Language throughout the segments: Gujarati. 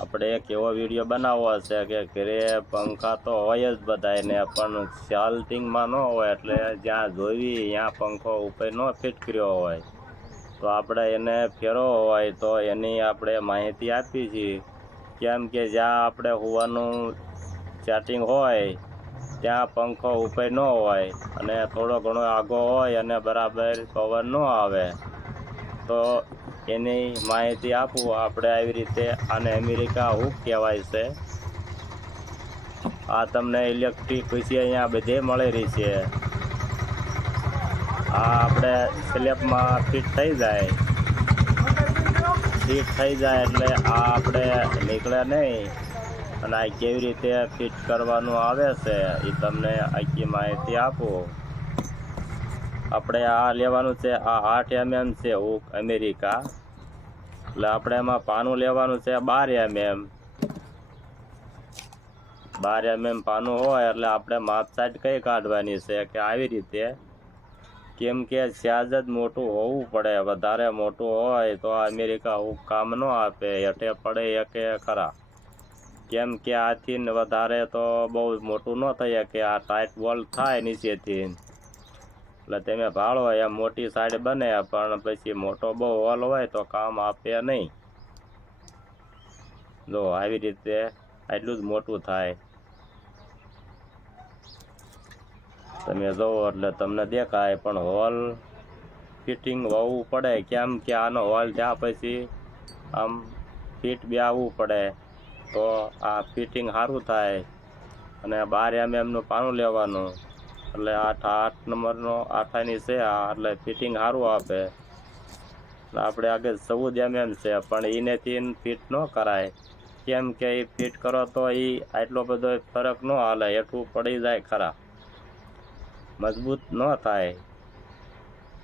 આપણે એક એવો વિડીયો બનાવવો છે કે ઘરે પંખા તો હોય જ બધાને, પણ ચાર્જિંગમાં ન હોય, એટલે જ્યાં જોઈ ત્યાં પંખો ઉપર ન ફિટ કર્યો હોય તો આપણે એને ફેરવો હોય તો એની આપણે માહિતી આપી છીએ. કેમ કે જ્યાં આપણે હોવાનું સેટિંગ હોય ત્યાં પંખો ઉપર ન હોય અને થોડો ઘણો આગો હોય અને બરાબર પવન ન આવે, તો એની માહિતી આપું આપણે આવી રીતે. આને અમેરિકા હુક કહેવાય છે. આ તમને ઇલેક્ટ્રિક ખુશી અહીંયા બધે મળી રહી છે. આ આપણે સ્લેબમાં ફિટ થઈ જાય, એટલે આ આપણે નીકળે નહીં. અને આ કેવી રીતે ફિટ કરવાનું આવે છે એ તમને આખી માહિતી આપું. આપણે આ લેવાનું છે, આ 8 mm છે હુક અમેરિકા. એટલે આપણે એમાં પાનું લેવાનું છે 12 mm. 12 mm પાનું હોય એટલે આપણે માપ સાઈડ કઈ કાઢવાની છે કે આવી રીતે. કેમ કે સહેજ જ મોટું હોવું પડે, વધારે મોટું હોય તો અમેરિકા હુક કામ ન આપે, હેઠે પડે કે ખરા. કેમ કે આથી વધારે તો બહુ મોટું ન થાય કે આ ટાઈટ બોલ્ટ થાય નીચેથી. એટલે તમે ભાળો એમ મોટી સાઈડ બને, પણ પછી મોટો બહુ હોલ હોય તો કામ આપે નહીં. જો આવી રીતે આટલું જ મોટું થાય. તમે જોવો એટલે તમને દેખાય, પણ હોલ ફિટિંગ હોવું પડે. કેમ કે આનો હોલ થયા પછી આમ ફિટ બે આવવું પડે તો આ ફિટિંગ સારું થાય. અને 12 mm નું પાનું લેવાનું, એટલે 8 નંબરનો 8ની છે આ, એટલે ફિટિંગ સારું આપે. આપણે આગળ 14 mm છે, પણ એનેથી ફિટ ન કરાય. કેમ કે એ ફિટ કરો તો એ આટલો બધો ફરક ન હાલે, એટલું પડી જાય ખરા, મજબૂત ન થાય.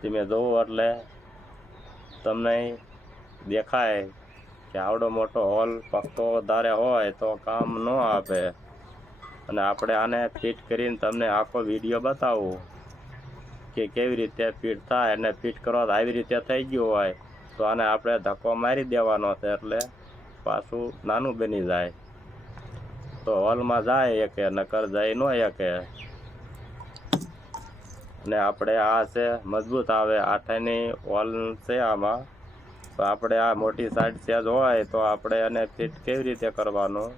તમે જોવો એટલે તમને દેખાય કે આવડો મોટો હોલ પક્કો વધારે હોય તો કામ ન આપે. અને આપણે આને ફિટ કરીને તમને આખો વિડીયો બતાવું કે કેવી રીતે ફિટ થાય. અને ફિટ કરો તો આવી રીતે થઈ ગયું હોય તો આને આપણે ધક્કો મારી દેવાનો છે, એટલે પાછું નાનું બની જાય. તો હોલમાં જાય કે નકર જાય ન કે. અને આપણે આ છે મજબૂત આવે 8ની હોલ છે આમાં. તો આપણે આ મોટી સાઈડ સેજ હોય તો આપણે એને ફિટ કેવી રીતે કરવાનું.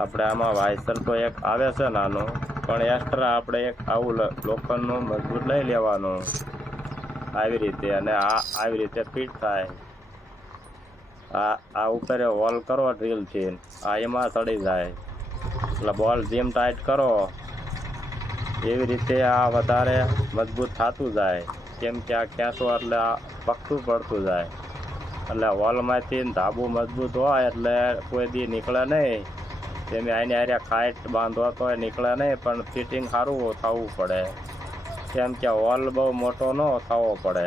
આપણે આમાં વાઇસર તો એક આવે છે નાનું, પણ એક્સ્ટ્રા આપણે એક આવું લોખંડનું મજબૂત લઈ લેવાનું આવી રીતે. અને આ આવી રીતે ફિટ થાય. આ ઉપર હોલ કરો ડ્રીલથી, આ એમાં ચડી જાય. એટલે બોલ જેમ ટાઈટ કરો એવી રીતે આ વધારે મજબૂત થતું જાય. કેમ કે આ ખેંચો એટલે આ પકતું પડતું જાય. એટલે હોલમાંથી ધાબુ મજબૂત હોય એટલે કોઈ દી નીકળે નહીં. તમે આની હારે ખાઈટ બાંધો તો નીકળે નહીં, પણ ફિટિંગ સારું થવું પડે. કેમ કે હોલ બહુ મોટો ન થવો પડે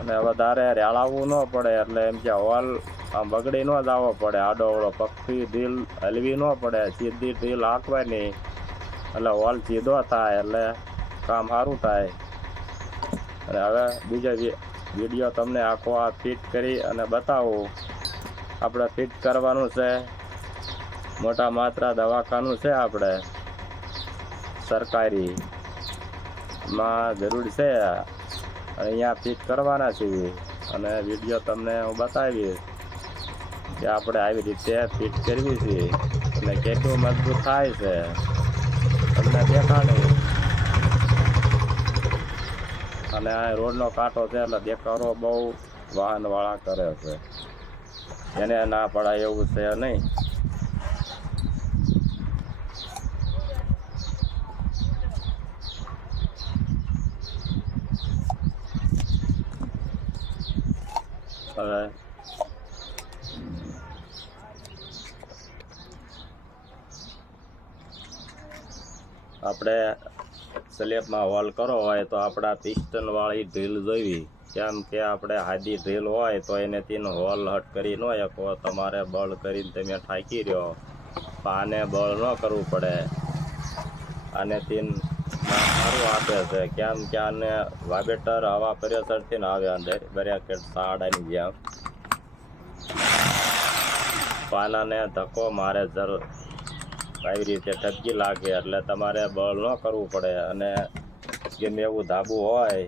અને વધારે રેળાવવું ન પડે. એટલે એમ કે હોલ આમ બગડી ન જવો પડે, આડોવળો પગથી ઢીલ હલવી ન પડે, સીધી ઢીલ હાંકવાની. એટલે હોલ સીધો થાય એટલે કામ સારું થાય. અને હવે બીજો વિડીયો તમને આખો આ ફિટ કરી અને બતાવું. આપણે ફિટ કરવાનું છે મોટા માત્રા દવાખાનું છે આપણે સરકારી માં જરૂર છે, અહીંયા ફિટ કરવાના છીએ. અને વિડીયો તમને હું બતાવીશ કે આપણે આવી રીતે ફિટ કરવી છે અને કેટલું મજબૂત થાય છે તમને દેખાડે. અને આ રોડનો કાંટો છે એટલે દેખાડો બહુ વાહનવાળા કરે છે, એને ના પડાય એવું છે નહીં. હવે આપણે સ્લેબમાં હોલ કરો હોય તો આપણા પિસ્ટન વાળી ડ્રીલ જોઈવી. કેમ કે આપણે હાદી ડ્રીલ હોય તો એનેથી હોલ હટ કરી ન શકો, તમારે બળ કરીને તમે ઠાકી રહ્યો. આને બળ ન કરવું પડે, આનેથી સારું આપે છે. કેમ કે આને વાઇબ્રેટર હવા પ્રેશરથી આવે અંદર બ્રેકેટ સાડાની જેમ. પાનાને ધક્કો મારે જરૂર આવી રીતે ઠપકી લાગે એટલે તમારે બળ ન કરવું પડે. અને ગમે એવું ધાબુ હોય,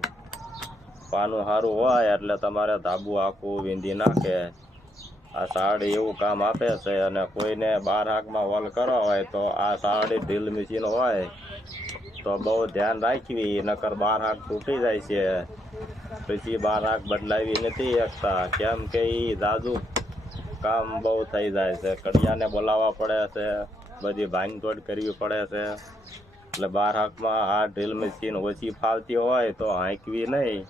પાનું સારું હોય એટલે તમારે ધાબુ આખું વીંધી નાખે. આ સારડી એવું કામ આપે છે. અને કોઈને 12 હાંકમાં વોલ કરવા હોય તો આ સારડી ડ્રીલ મશીન હોય તો બહુ ધ્યાન રાખવી, નકર 12 હાંક તૂટી જાય છે. પછી 12 હાંક બદલાવી નથી શકતા, કેમ કે એ જાજુ કામ બહુ થઈ જાય છે. કડિયાને બોલાવવા પડે છે, બધી ભાંગતોડ કરવી પડે છે. એટલે 12 હાંકમાં આ ડ્રીલ મશીન ઓછી ફાવતી હોય તો હાંકવી નહીં.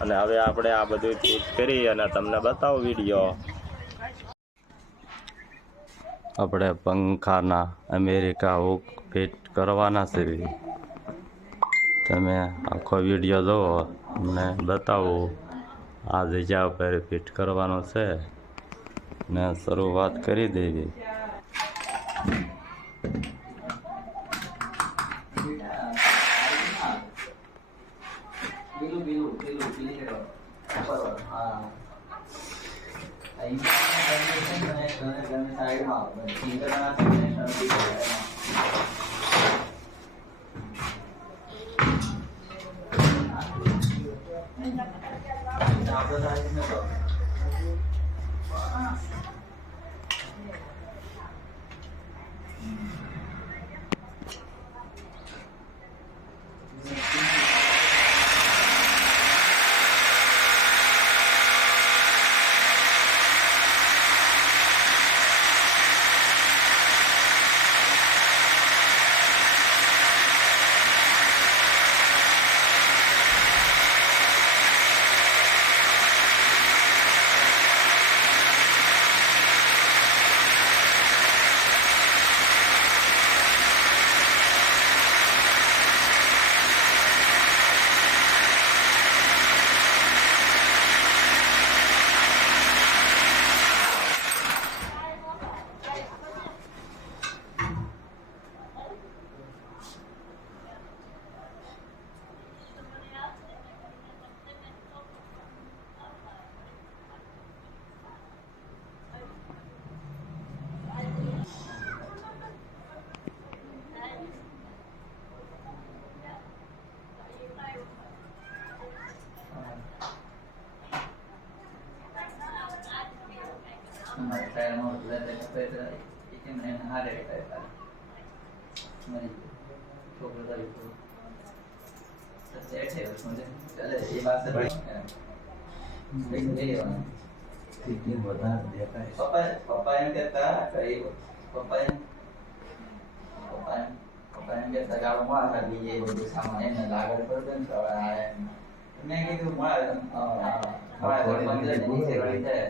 અને હવે આપણે આ બધું ફિટ કરી અને તમને બતાવું વિડીયો. આપણે પંખાના અમેરિકા હુક ફિટ કરવાના છે. તમે આખો વિડીયો જુઓ, તમને બતાવું. આ જગ્યા ઉપર ફિટ કરવાનો છે ને શરૂઆત કરી દેવી. પપ્પા એમ કહેતા ગાળો મારા બીજે બધું સામાન એમને લાગડ પર દે તો મેં કીધું મારા નીચે રહી જાય.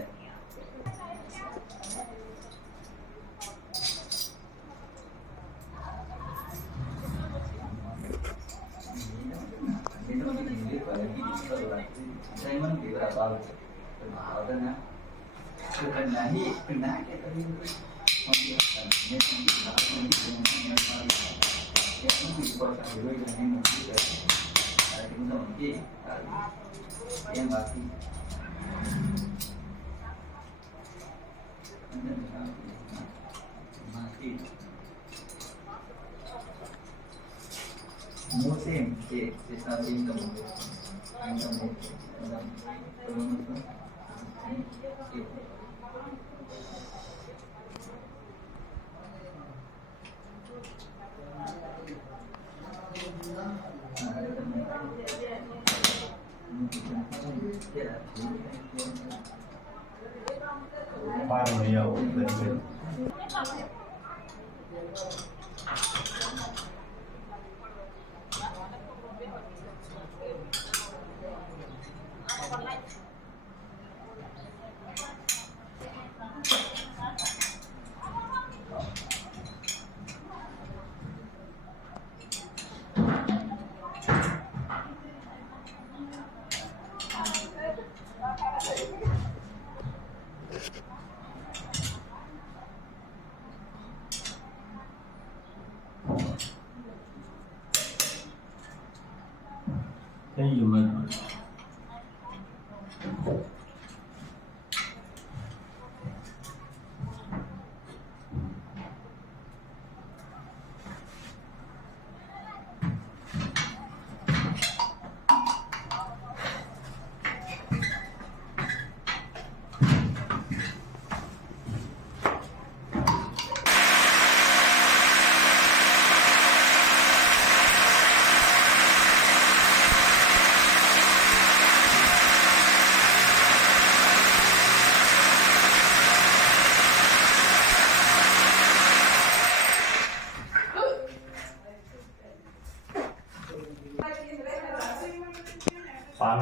Musim sisa income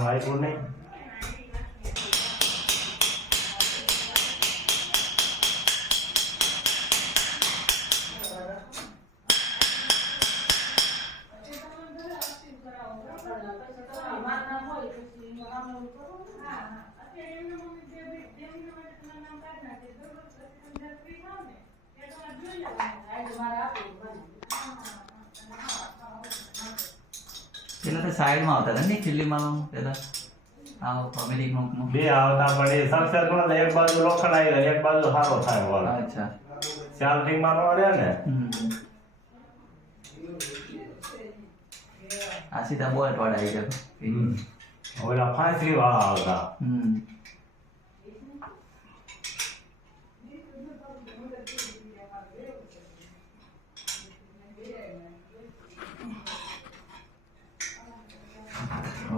આમ આપ્યું નહીં. પેલા તો સાઈડમાં આવતા હતા ને ખીલ્લીમાં પેલા આ ફેબ્રિક નો બે આવતા પણ એ સક્સેસ નો એક બાજુ લોખંડ આવી જાય એક બાજુ સારો થાય વોલ. અચ્છા ચાર્જિંગ માં નો રહે ને. આ સીધા બોલ્ટ વાળા આવી જાય. ઓલા ફાંસી વાળા આવતા.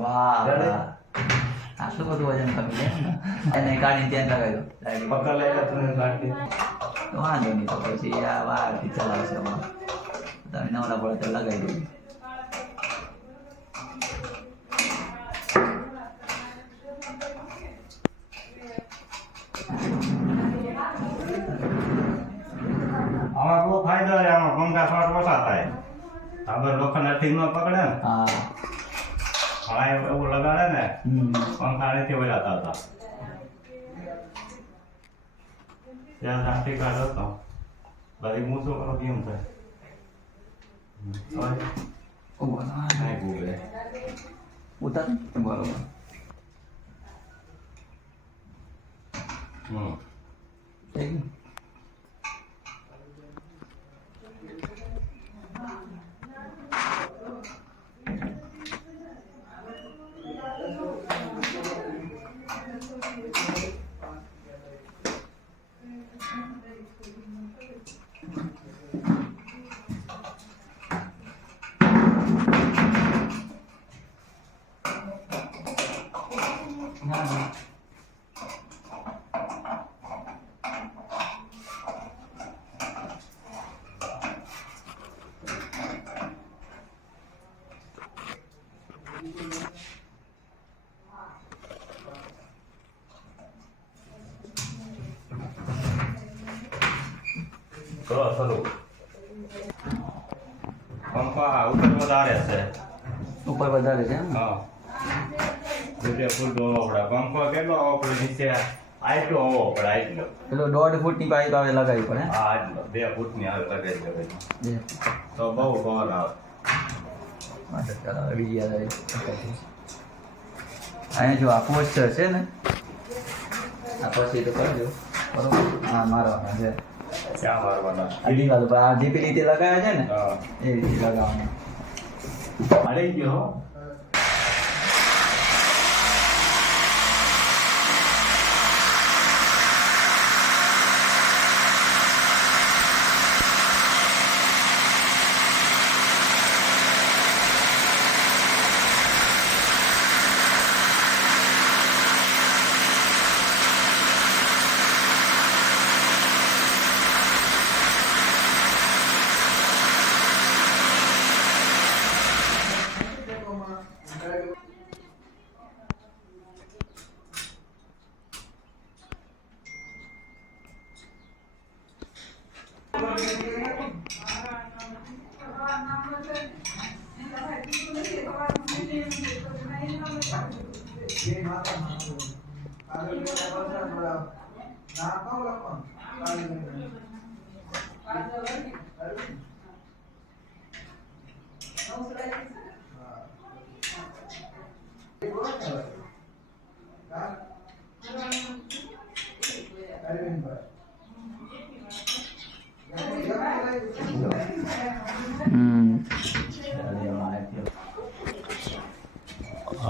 વાહ આટલું બધું વજન કમી જાય ને એને કાઢીને ત્યાં લગાવી દો પકડ લઈને તમે કાઢી તો વાંધો નહીં તો પછી આ વારથી ચલાવશે તમે નવરા પડે તો લગાવી દો. આમાં બહુ ફાયદો છે. આમાં પંખા શોર્ટ ઓછા થાય. આગળ લોખંડ અર્થિંગ નો પકડે ને હા હા એવું લગાડે ને પંખા નથી વજાતા હતા. ત્યાં સાક્ષી કાર્ડ હતો બધી મૂછો કરો કેમ થાય નહીં ભૂલે. ઉતાર બરોબર થઈ ગયું. કરો શરૂ. પંખા ઉપર વધારે છે. ઉપર વધારે છે એમ ને? હા એટલે ફૂલ ડોળો પડે. પંખો કેટલો આવવો પડે નીચે આટલો આવવો પડે આટલો. પેલો 1.5 ફૂટની પાઇપ આવે લગાવી પડે હા આટલો 2 ફૂટની આવે લગાવી દેવાય બે તો બહુ પવન આવે. માટે ચાલો બીજી યાદ આવી અહીંયા જો આ પોસ્ટર છે ને આ પછી તો કરજો બરોબર. હા મારવાના છે ક્યાં મારવાના? આ દિવાલ પર આ જે પેલી રીતે લગાવ્યા છે ને હા એ રીતે લગાવવાના. મળી ગયો હો.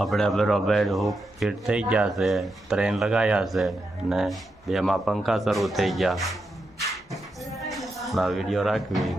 આપણે બરોબર હુક ફિટ થઈ ગયા છે, ટ્રેન લગાવ્યા છે ને બેમાં પંખા શરૂ થઈ ગયા. વિડીયો રાખવી.